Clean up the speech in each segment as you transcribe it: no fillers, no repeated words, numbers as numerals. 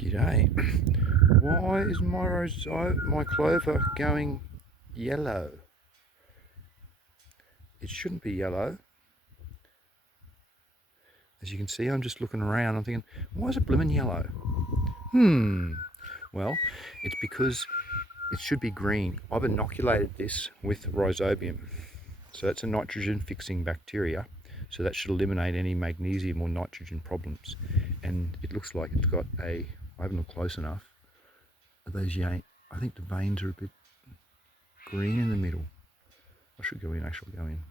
G'day. Why is my clover going yellow? It shouldn't be yellow. As you can see, I'm just looking around. I'm thinking, why is it blooming yellow? Well, it's because it should be green. I've inoculated this with rhizobium. So that's a nitrogen fixing bacteria. So that should eliminate any magnesium or nitrogen problems. And it looks like it's got I haven't looked close enough. I think the veins are a bit green in the middle. I should actually go in.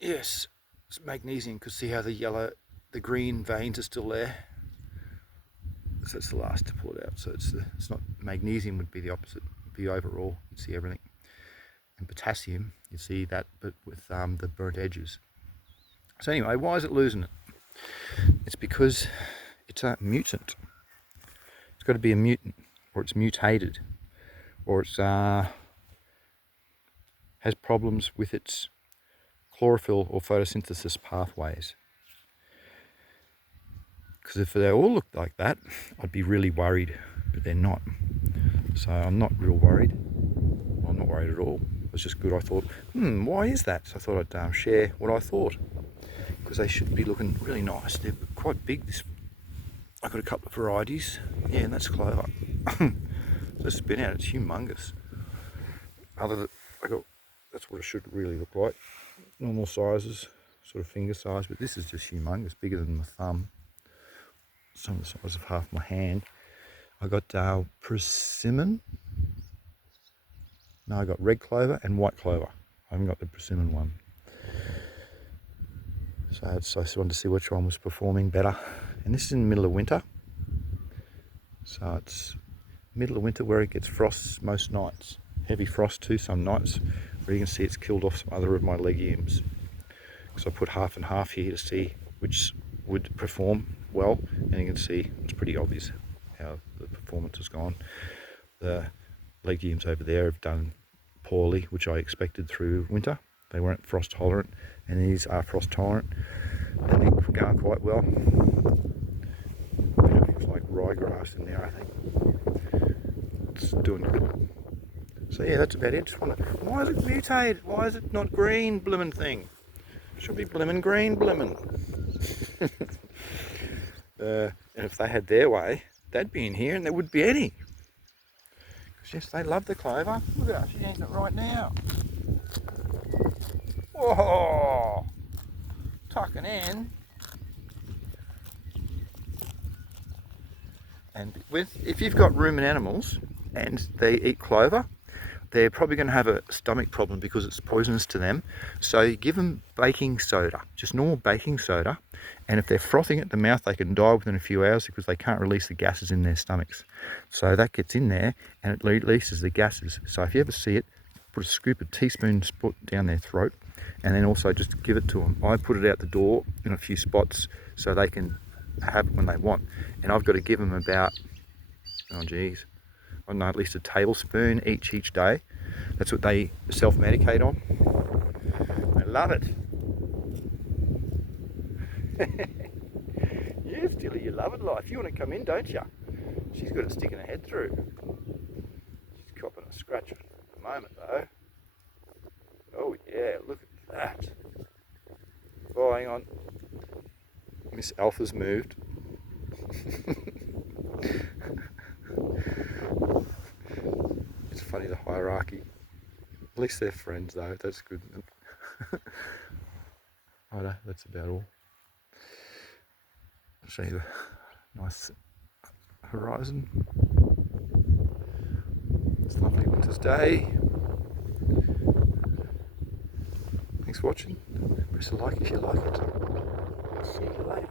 Yes, it's magnesium, because see how the green veins are still there? So it's the last to pull it out. So it's not, magnesium would be the opposite, the overall, you'd see everything. And potassium, you see that, but with the burnt edges. So anyway, why is it losing it? It's because it's a mutant. It's got to be a mutant, or it's mutated, or it's has problems with its chlorophyll or photosynthesis pathways. Because if they all looked like that, I'd be really worried, but they're not. So I'm not real worried. Well, I'm not worried at all. It's just good. I thought, why is that? So I thought I'd share what I thought, because they should be looking really nice. They're quite big. I've got a couple of varieties. Yeah, and that's clover. So spin out, it's humongous. That's what it should really look like. Normal sizes, sort of finger size, but this is just humongous, bigger than my thumb. Some of the size of half my hand. I got persimmon. No, I got red clover and white clover. I haven't got the persimmon one. So I just wanted to see which one was performing better. And this is in the middle of winter. So it's middle of winter where it gets frosts most nights. Heavy frost too some nights, where you can see it's killed off some other of my legumes. So I put half and half here to see which would perform well, and you can see it's pretty obvious how the performance has gone. The legumes over there have done poorly, which I expected through winter. They weren't frost tolerant, and these are frost tolerant. And they're going quite well. Things like ryegrass in there, I think. It's doing good. So yeah, that's about it. Just wonder, why is it mutated? Why is it not green, blimmin' thing? It should be blimmin' green, blimmin'. And if they had their way, they'd be in here and there would be any. Because yes, they love the clover. Look at her, she's eating it right now. Whoa! Tucking in. And if you've got ruminant animals and they eat clover, they're probably going to have a stomach problem because it's poisonous to them. So you give them baking soda, just normal baking soda, and if they're frothing at the mouth, they can die within a few hours because they can't release the gases in their stomachs. So that gets in there and it releases the gases. So if you ever see it, put a teaspoon down their throat, and then also just give it to them. I put it out the door in a few spots so they can have it when they want. And I've got to give them about, I don't know, at least a tablespoon each day. That's what they self-medicate on. I love it. Yes, Tilly, you love it, life. You want to come in, don't you? She's got it sticking her head through. She's copping a scratch at the moment, though. Oh yeah, look at that. Oh, hang on. Miss Alpha's moved. It's funny, the hierarchy. At least they're friends though, that's good. Righto, that's about all. I'll show you the nice horizon. It's a lovely winter's day. Thanks for watching. Press a like if you like it. See you later.